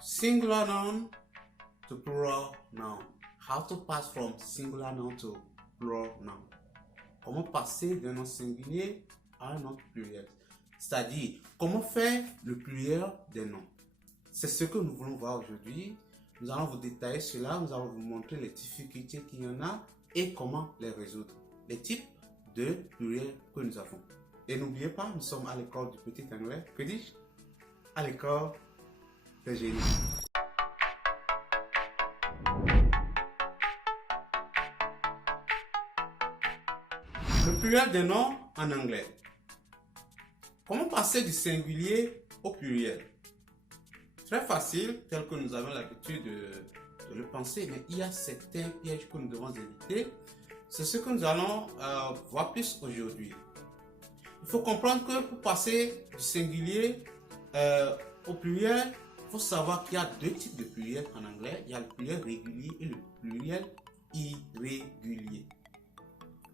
singular noun to plural noun. How to pass from singular noun to plural noun. Comment passer d'un nom singulier à un nom pluriel. C'est-à-dire, comment faire le pluriel des noms. C'est ce que nous voulons voir aujourd'hui. Nous allons vous détailler cela, nous allons vous montrer les difficultés qu'il y en a et comment les résoudre. Les types de pluriels que nous avons. Et n'oubliez pas, nous sommes à l'école du petit anglais. Que dis-je? À l'école des génies. Le pluriel des noms en anglais. Comment passer du singulier au pluriel? Très facile, tel que nous avons l'habitude de le penser, mais il y a certains pièges que nous devons éviter. C'est ce que nous allons voir plus aujourd'hui. Il faut comprendre que pour passer du singulier au pluriel, il faut savoir qu'il y a deux types de pluriel en anglais. Il y a le pluriel régulier et le pluriel irrégulier.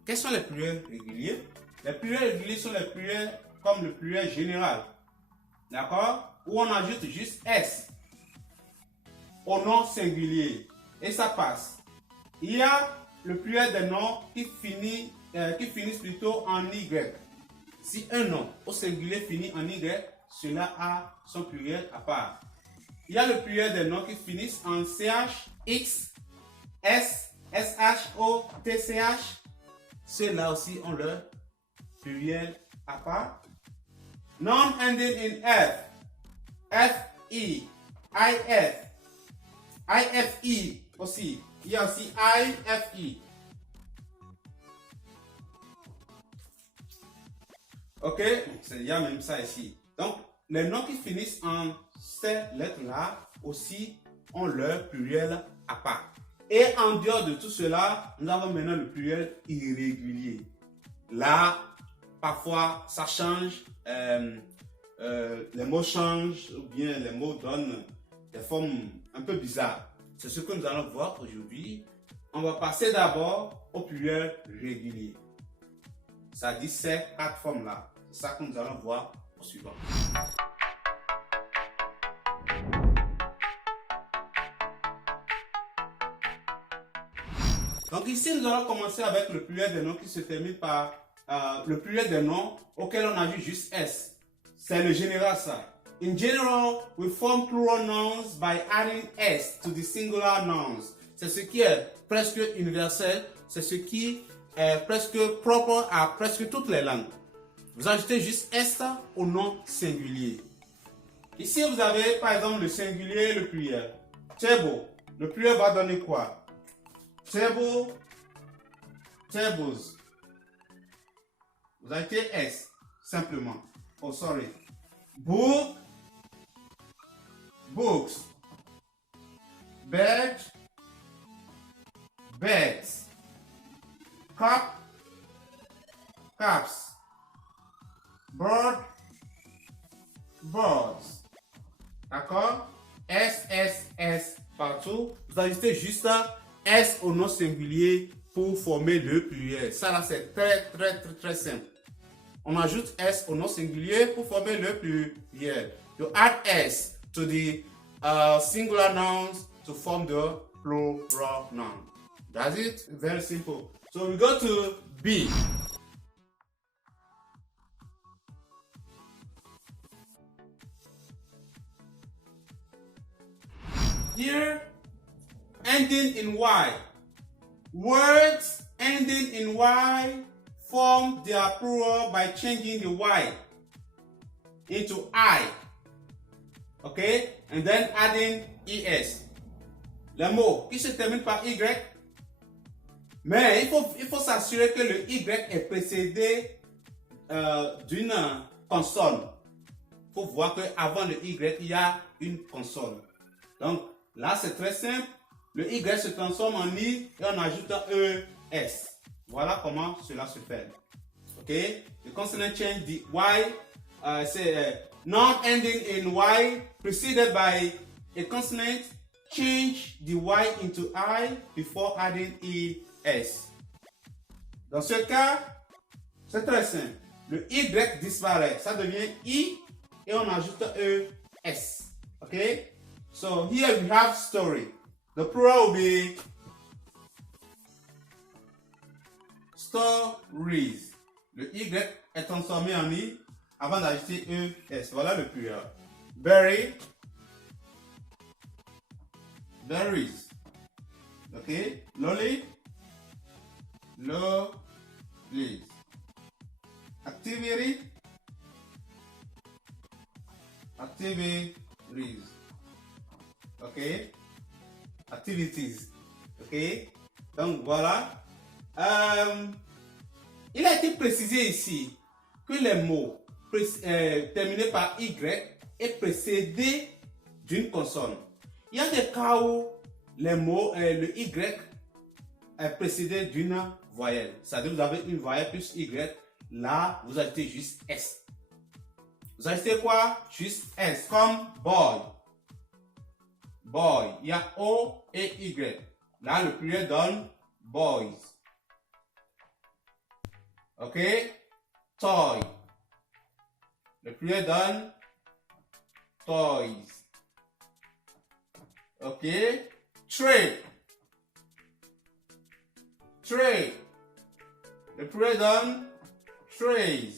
Quels sont les pluriels réguliers? Les pluriels réguliers sont les pluriels comme le pluriel général. D'accord? Où on ajoute juste S au nom singulier. Et ça passe. Il y a le pluriel des noms qui finissent plutôt en Y. Si un nom au singulier finit en Y, cela a son pluriel à part. Il y a le pluriel des noms qui finissent en CH, X, S, SH, O, TCH. Ceux-là aussi ont leur pluriel à part. Noun ending in F, FI, IF, IFI aussi. Il y a aussi IFI. Ok, il y a même ça ici. Donc, les noms qui finissent en ces lettres-là aussi ont leur pluriel à part. Et en dehors de tout cela, nous avons maintenant le pluriel irrégulier. Là, parfois, ça change, les mots changent ou bien les mots donnent des formes un peu bizarres. C'est ce que nous allons voir aujourd'hui. On va passer d'abord au pluriel régulier. Ça dit ces quatre formes-là. C'est ça que nous allons voir au suivant. Donc ici, nous allons commencer avec le pluriel des noms qui se termine par le pluriel des noms auquel on ajoute juste S. C'est le général ça. In general, we form plural nouns by adding S to the singular nouns. C'est ce qui est presque universel, c'est ce qui est presque propre à presque toutes les langues. Vous ajoutez juste S au nom singulier. Ici, vous avez par exemple le singulier et le pluriel. Table. Le pluriel va donner quoi? Table, tables. Vous ajoutez S, simplement. Oh, sorry. Book, books. Bed, beds. Cup, cups. Bird, birds. D'accord? S, S, S partout. Vous ajoutez juste S au nom singulier pour former le pluriel. Ça là, c'est très simple. On ajoute S au nom singulier pour former le pluriel. You add S to the singular nouns to form the plural noun. That's it. Very simple. So we go to B. Here, ending in Y. Words ending in Y form their plural by changing the Y into I. Okay? And then adding ES. Le mot qui se termine par Y. Mais il faut s'assurer que le Y est précédé d'une consonne. Il faut voir qu'avant le Y, il y a une consonne. Donc, là, c'est très simple. Le Y se transforme en I et on ajoute un ES. Voilà comment cela se fait. OK? The consonant change the Y. C'est noun ending in Y preceded by a consonant. Change the Y into I before adding ES. Dans ce cas, c'est très simple. Le Y disparaît. Ça devient I et on ajoute un ES. OK? So here we have story. The plural will be stories. Le Y est transformé en I avant d'ajouter ES. Voilà le pluriel. Berry, berries. Ok? Lolly, lollies. Activity, activities. Ok? Activities. Ok? Donc voilà. Il a été précisé ici que les mots terminés par Y est précédé d'une consonne. Il y a des cas où les mots, le Y est précédé d'une voyelle. C'est-à-dire que vous avez une voyelle plus Y. Là, vous ajoutez juste S. Vous ajoutez quoi? Juste S, comme boy. Boy. Il y a O et Y. Là, le pluriel donne boys. Ok? Toy. Le pluriel donne toys. Ok? Tray. Tray. Le pluriel donne trays.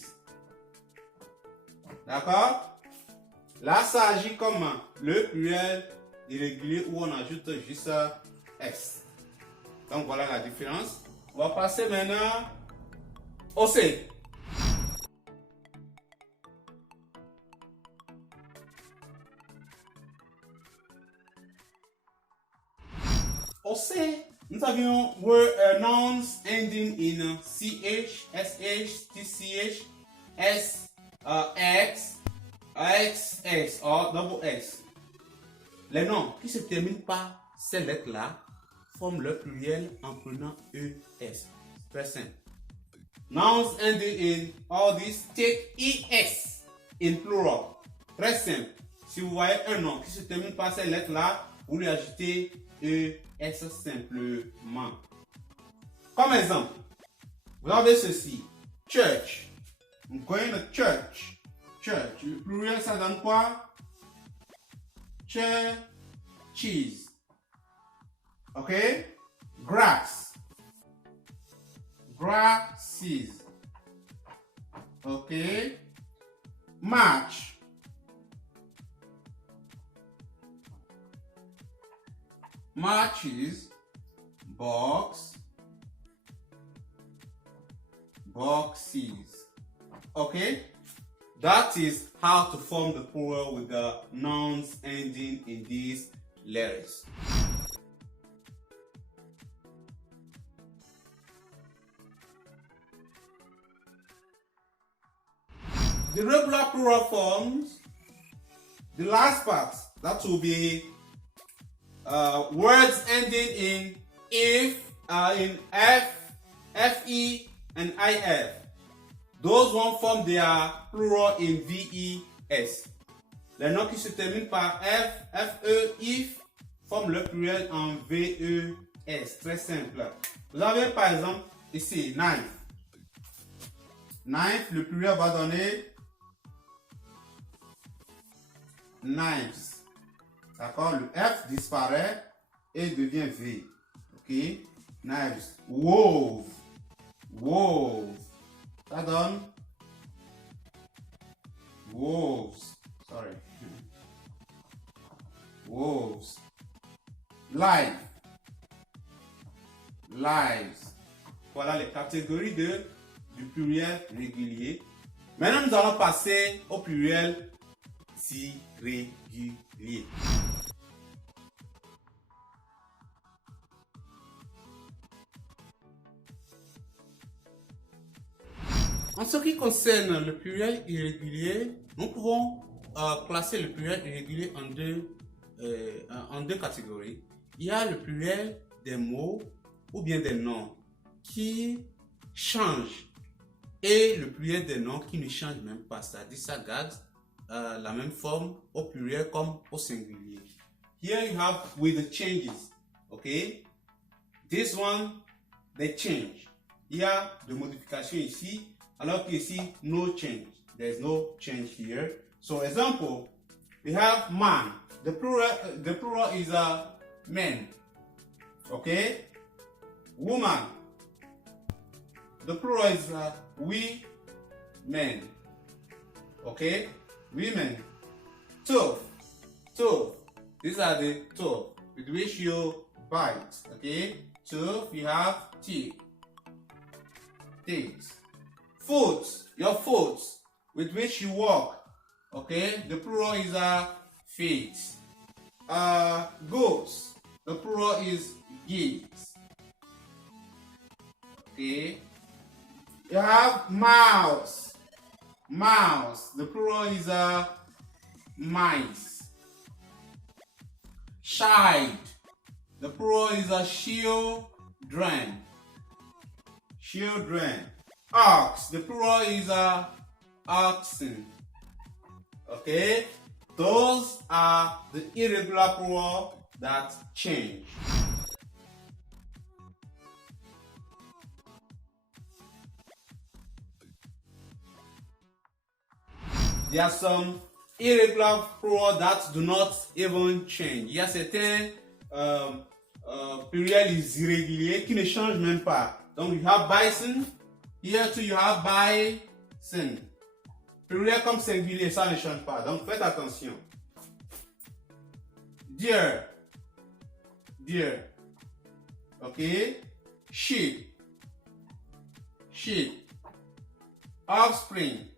D'accord? Là, ça agit comme le pluriel irrégulier où on ajoute juste S. Donc voilà la différence. On va passer maintenant au C. Au C, nous avions nouns ending in CH, SH, TCH, S, X, XX or double X. Les noms qui se terminent par ces lettres-là forment le pluriel en prenant ES. Très simple. Nouns ending in all these take ES in plural. Très simple. Si vous voyez un nom qui se termine par ces lettres-là, vous lui ajoutez ES simplement. Comme exemple, vous avez ceci. Church. I'm going to church. Church. Le pluriel, ça donne quoi? Cheese. Ok? Grass. Grasses. Ok? March. Marches. Box. Boxes. Okay? That is how to form the plural with the nouns ending in these letters. The regular plural forms, the last part, that will be words ending in if, in F, FE, and IF. Those one form their plural in VES. Les noms qui se terminent par F, FE, if forment le pluriel en VES. Très simple. Vous avez par exemple ici knife. Knife, le pluriel va donner knives. D'accord? Le F disparaît et devient V. Ok? Knives. Wove. Wove. Ça donne wolves. Sorry. Wolves. Life. Lives. Voilà les catégories du pluriel régulier. Maintenant, nous allons passer au pluriel irrégulier. En ce qui concerne le pluriel irrégulier, nous pouvons classer le pluriel irrégulier en deux catégories. Il y a le pluriel des mots ou bien des noms qui changent et le pluriel des noms qui ne changent même pas. C'est-à-dire ça garde la même forme au pluriel comme au singulier. Here you have with the changes. Okay? This one, they change. Il y a de modifications ici. Alors qu'ici, no change. There's no change here. So example, we have man. the plural is men. Okay? Woman. The plural is we men. Okay? Women. Tooth. Tooth. These are the tooth with which you bite. Okay? Tooth, you have teeth. Teeth. Foot. Your foot with which you walk. Okay? The plural is feet. Goats. The plural is geese. Okay? You have mouse. Mouse. The plural is mice. Child. The plural is children. Children. Ox. The plural is oxen. Okay? Those are the irregular plural that change. There are some irregular plurals that do not even change. Il y a certains pluriels irréguliers qui ne changent même pas. Donc, you have bison. Here too, you have bison. Pluriel comme singulier, ça ne change pas. Donc, faites attention. Deer. Deer. OK? Sheep. Sheep. Offspring.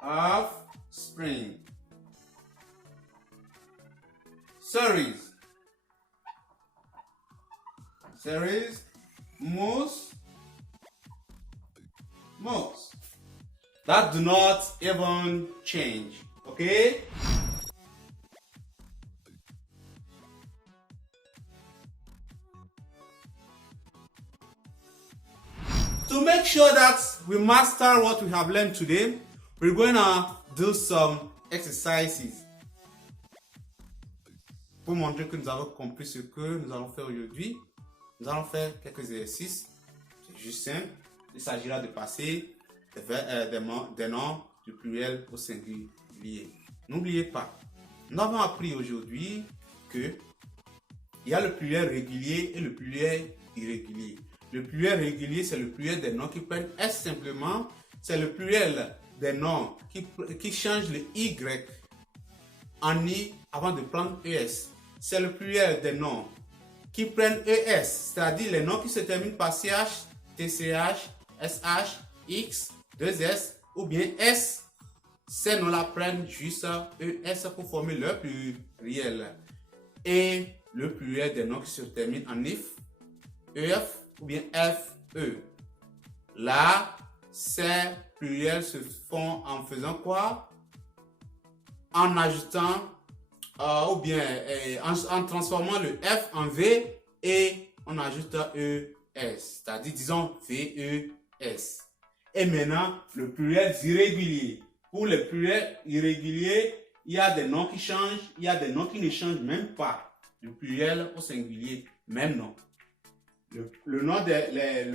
Offspring. Ceres. Ceres. Moose. Moose. That do not even change. Okay? To make sure that we master what we have learned today, we're going to do some exercises pour montrer que nous avons compris ce que nous allons faire aujourd'hui. Nous allons faire quelques exercices. C'est juste simple. Il s'agira de passer des noms du pluriel au singulier. N'oubliez pas, nous avons appris aujourd'hui que il y a le pluriel régulier et le pluriel irrégulier. Le pluriel régulier, c'est le pluriel des noms qui prennent S simplement. C'est le pluriel des noms qui changent le Y en I avant de prendre ES. C'est le pluriel des noms qui prennent ES, c'est-à-dire les noms qui se terminent par CH, TCH, SH, X, 2S ou bien S. Ces noms-là prennent juste ES pour former leur pluriel. Et le pluriel des noms qui se terminent en IF, EF ou bien FE. Là, ces pluriels se font en faisant quoi? En ajoutant ou bien en transformant le F en V et on ajoute ES, c'est-à-dire disons VES. Et maintenant, le pluriel irrégulier. Pour les pluriels irréguliers, il y a des noms qui changent, il y a des noms qui ne changent même pas. Le pluriel au singulier, même nom. Le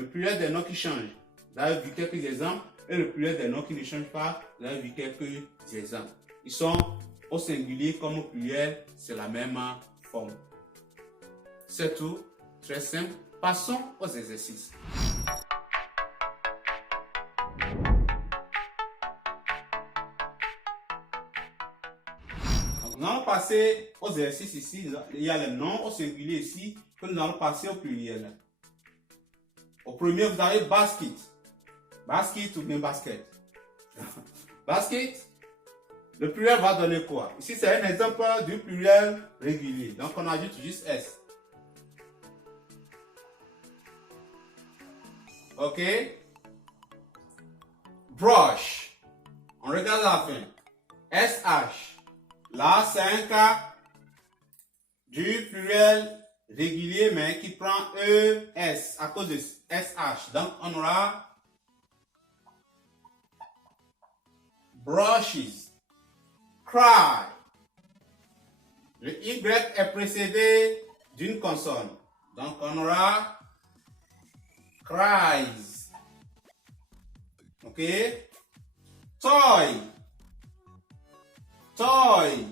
pluriel des noms qui changent. Vous avez vu quelques exemples. Et le pluriel des noms qui ne changent pas, vous avez vu quelques exemples. Ils sont au singulier comme au pluriel, c'est la même forme. C'est tout, très simple. Passons aux exercices. Donc, nous allons passer aux exercices ici. Il y a le nom au singulier ici que nous allons passer au pluriel. Au premier, vous avez basket. Basket ou bien basket. Basket. Le pluriel va donner quoi? Ici, c'est un exemple du pluriel régulier. Donc, on ajoute juste S. OK? Brush. On regarde la fin. SH. Là, c'est un cas du pluriel régulier, mais qui prend ES à cause de SH. Donc, on aura brushes. Cry. Le Y est précédé d'une consonne. Donc, on aura cries. OK? Toy. Toy.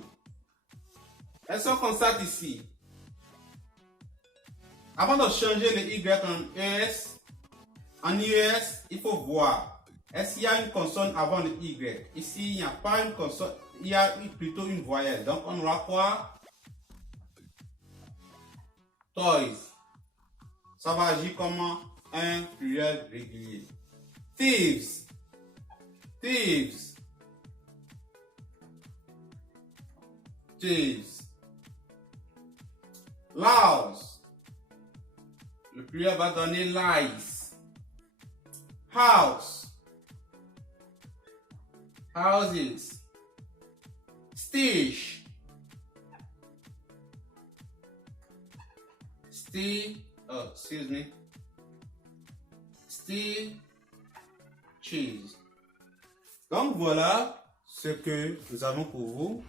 Elles sont comme ça ici. Avant de changer le Y en ES, en IES, il faut voir. Est-ce qu'il y a une consonne avant le Y? Ici, il n'y a pas une consonne, il y a plutôt une voyelle. Donc, on aura quoi? Toys. Ça va agir comme un pluriel régulier. Thieves. Thieves. Thieves. Louse. Le pluriel va donner lies. House. Houses. Stitch. Excuse me. Stitches. Donc voilà ce que nous avons pour vous.